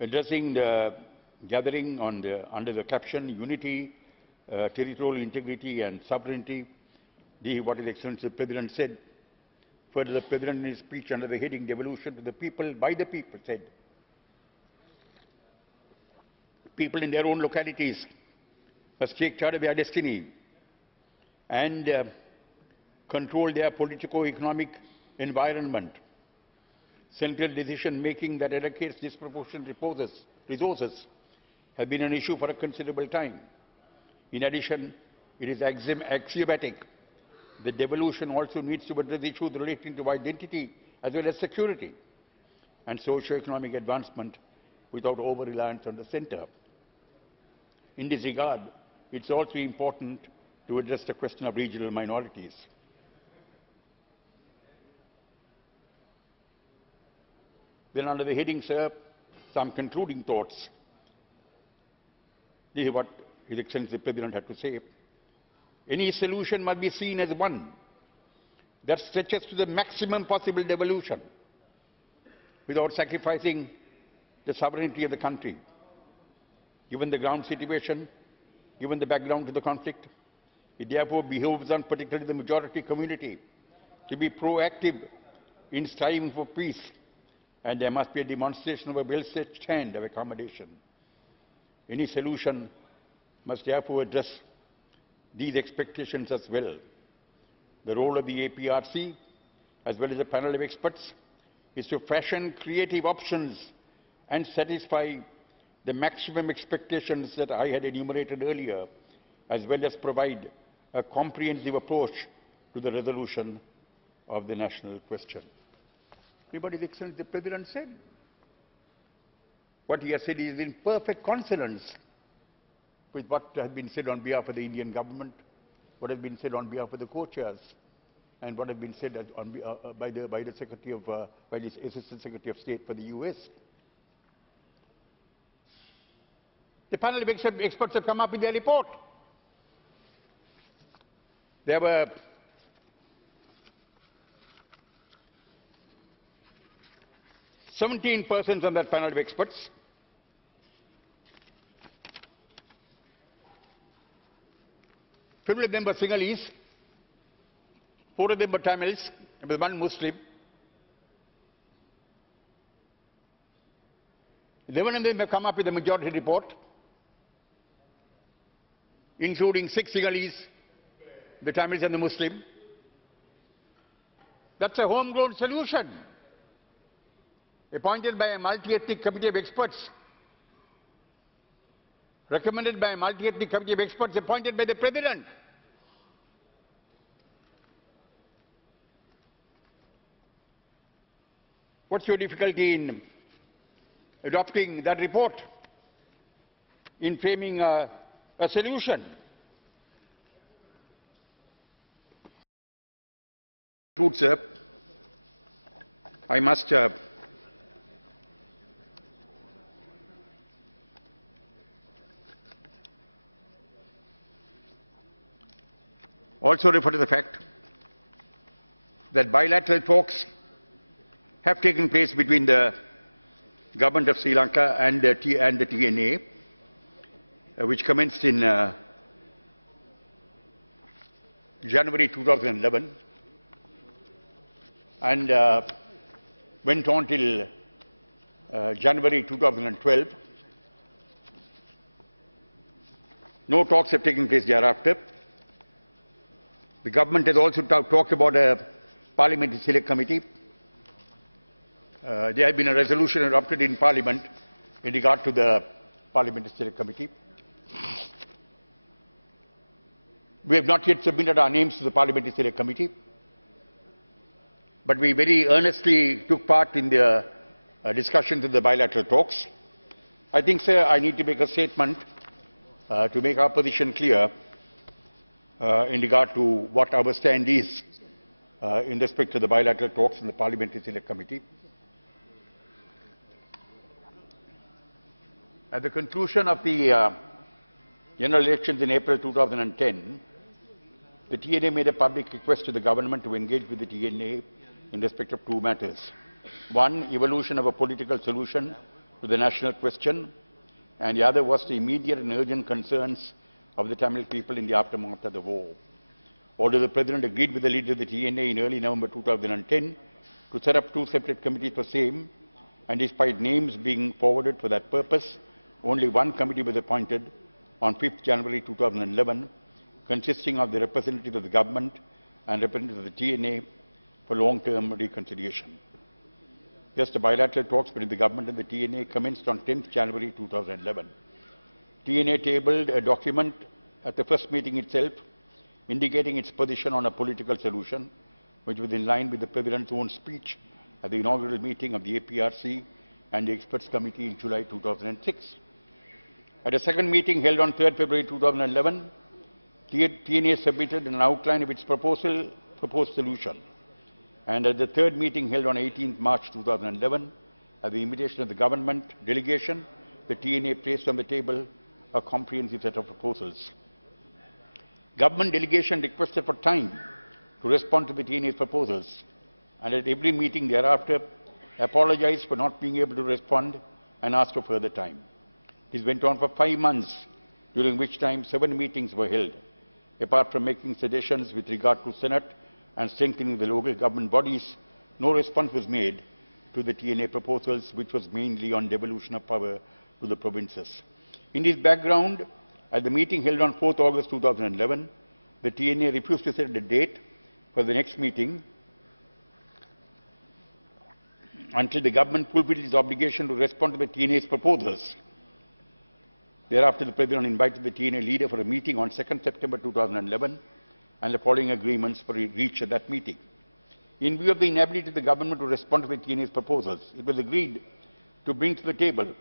addressing the gathering under the caption Unity, Territorial Integrity and Sovereignty, what His Excellency the President said. Further, the President in his speech under the heading Devolution to the People, by the People said, people in their own localities must take charge of their destiny and control their politico-economic environment. Central decision-making that allocates disproportionate resources has been an issue for a considerable time. In addition, it is axiomatic that devolution also needs to address issues relating to identity as well as security and socio-economic advancement without over-reliance on the center. In this regard, it's also important to address the question of regional minorities. Then under the heading, sir, some concluding thoughts. This is what His Excellency the President had to say. Any solution must be seen as one that stretches to the maximum possible devolution without sacrificing the sovereignty of the country. Given the ground situation, given the background to the conflict, it therefore behoves on particularly the majority community to be proactive in striving for peace, and there must be a demonstration of a well-stretched hand of accommodation. Any solution must therefore address these expectations as well. The role of the APRC, as well as a panel of experts, is to fashion creative options and satisfy the maximum expectations that I had enumerated earlier, as well as provide a comprehensive approach to the resolution of the national question. Everybody, the President said. What he has said is in perfect consonance with what has been said on behalf of the Indian government, what has been said on behalf of the co-chairs, and what has been said by the Assistant Secretary of State for the US. The panel of experts have come up with their report. There were 17 persons on that panel of experts. Five of them were Sinhalese, 4 of them were Tamils, and with 1 Muslim. 11 of them have come up with a majority report, including 6 Sinhalese, the Tamils and the Muslim. That's a homegrown solution, appointed by a multi-ethnic committee of experts, recommended by a multi-ethnic committee of experts appointed by the President. What's your difficulty in adopting that report, in framing a solution? Sir, I must also refer to the fact that bilateral talks have taken place between the government of Sri Lanka and the TNA, which commenced in January 2011 and went on till January 2012. No talks have taken place thereafter. The government has also talked about a parliamentary select committee. There has been a resolution adopted in Parliament in regard to the Parliamentary Select Committee. We have not yet submitted our names to the Parliamentary Select Committee, but we very earnestly took part in the discussions in the bilateral talks. I think, sir, I need to make a statement to make our position clear in regard to what our stand is in respect to the bilateral talks in the Parliamentary Select Committee. At the conclusion of the general elections in April 2010, the TNA made a public request to the government to engage with the TNA in respect of 2 matters. 1, evolution of a political solution to the national question, and the other was the immediate and urgent concerns of the Tamil people in the aftermath of the war. Although the President agreed with the leader of the TNA in early November 2010 to set up two separate committees for same, and despite names being forwarded for that purpose, only one committee was appointed on 5th January 2011, consisting of the representatives of the government and representatives of the TNA for long-term reconciliation. Yes, the bilateral talks between the government and the TNA commenced on 10th January 2011. TNA tabled a document at the first meeting itself, indicating its position on a political solution, which was in line with the President's own speech at the inaugural meeting of the APRC and the Experts Committee in July 2006. At a second meeting held on 3rd February 2011, TNA submitted an outline of its proposed solution. And at the third meeting held on 18th March 2011, at the invitation of the government delegation, the TNA placed on the table a comprehensive set of proposals. Government delegation requested for time to respond to the TNA's proposals, and at every meeting thereafter apologized for not being able to respond and asked for further time. This went on for 5 months, during which time 7 meetings were held. Apart from making suggestions with regard to Senate and strengthening the local government bodies, no response was made to the TNA proposals, which was mainly on devolution of power to the provinces. In this background, at the meeting held on 4th August 2011, the TNA refused to set a date for the next meeting until the government fulfilled its obligation to respond to the TNA's proposals. Thereafter, the President invited the TNA leader for a meeting on 2nd September 2011, and the following agreements were reached at that meeting. In view of the inability of the government to respond to the TNA's proposals, it was agreed to bring to the table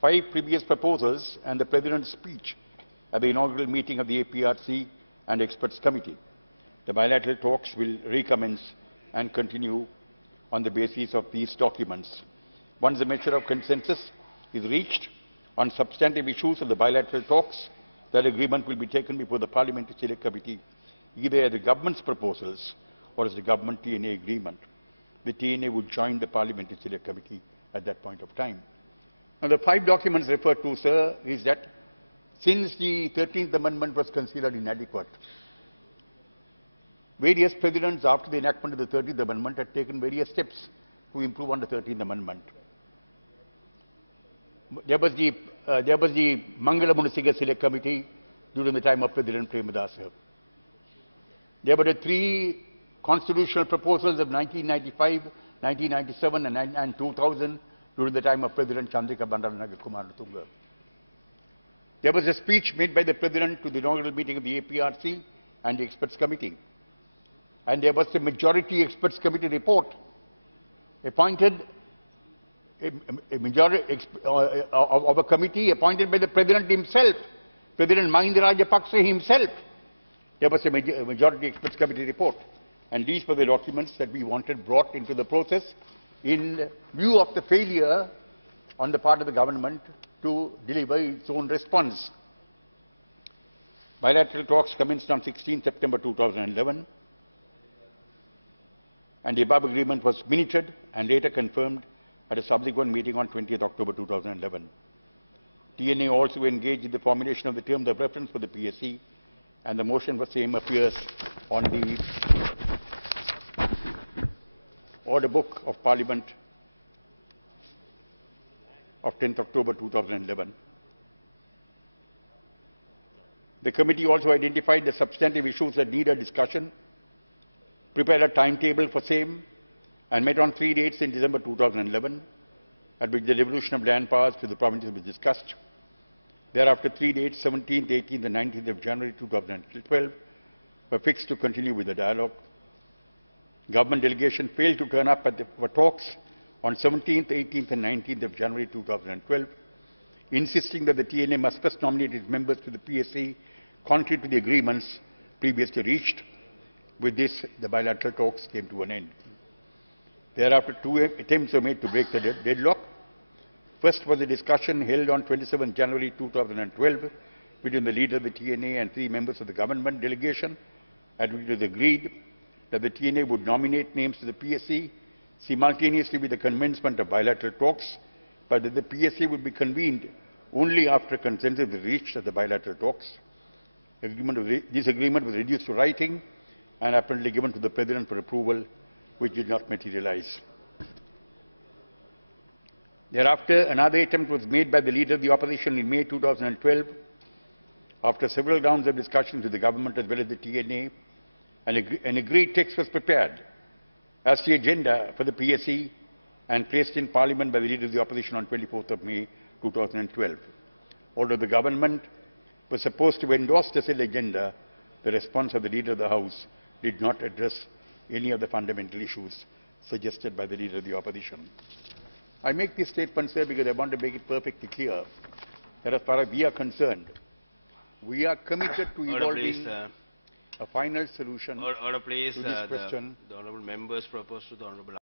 5 previous proposals and the President's speech at the inaugural meeting of the APRC and Experts Committee. The bilateral talks will recommence and continue on the basis of these documents. Once a measure of consensus is reached on substantive issues of the bilateral talks, that agreement will be taken before the Parliamentary Select Committee, either as the government's proposals or as the government TNA agreement. The TNA would join the Parliamentary Select Committee at that point of time. Now, the 5 documents referred to, sir, is that since the 13th Amendment was considered inadequate, various presidents after the enactment of the 13th Amendment had taken various steps to improve on the 13th Amendment. There was the Mangala Munasiga Select Committee during the time of President Premadasa. There were the 3 constitutional proposals of 1995, 1997 and 2000 during the time of President Chandrika Bandaranaga Kumaratunga. There was a speech made by the President to the inaugural meeting of the APRC and the Experts Committee. And there was a majority Experts Committee report appointed, a majority of a committee appointed by the President himself, President Mahinda Rajapaksa himself. There was a majority Experts Committee report. And these were the documents that we wanted brought into the process in view of the failure on the part of the government to deliver its own response. Bilateral talks commenced on 16 September 2011, and the above agreement was minuted and later confirmed at a subsequent meeting on 20th October 2011. TNA also engaged in the formulation of the terms of reference for the PSC, and the motion for same appears on the order book of Parliament of 10th October 2011. The committee also identified the substantive issues that need a discussion, prepared a timetable for same, and met on 3 dates in December 2011, at which the devolution of land powers to the provinces was discussed. Thereafter, 3 dates, 17th, 18th and 19th of January 2012, were fixed to continue with the dialogue. Government delegation failed to turn up for talks on 17th, 18th and 19th of January 2012, insisting that the TNA must first nominate its members to the PSC, contrary to the agreements previously reached. With this, the bilateral talks came to an end. Thereafter, 2 attempts were made to break the deadlock. First was a discussion held on 27 January 2012 between the leader of the TNA and 3 members of the government delegation, at which it was agreed that the TNA would nominate names to the PSC simultaneously with the commencement of bilateral talks, but that the PSA would be convened only after consensus is reached at the bilateral talks. This agreement was reduced to writing and apparently given to the President for approval, which did not materialize. Thereafter, another attempt was made by the Leader of the Opposition in May 2012. After several rounds of discussions with the government as well as the TNA, an agreed text was prepared as the agenda for the PSC and placed in Parliament by the Leader of the Opposition on 24th of May 2012. Although the government was supposed to endorse the said agenda, the response of the Leader of the House did not address any of the fundamental issues suggested by the Leader of the Opposition. I make this statement, sir, because I want to make it perfectly clear that as far as we are concerned, we are committed to evolving a final solution please, to this question. The honourable members propose to the honourable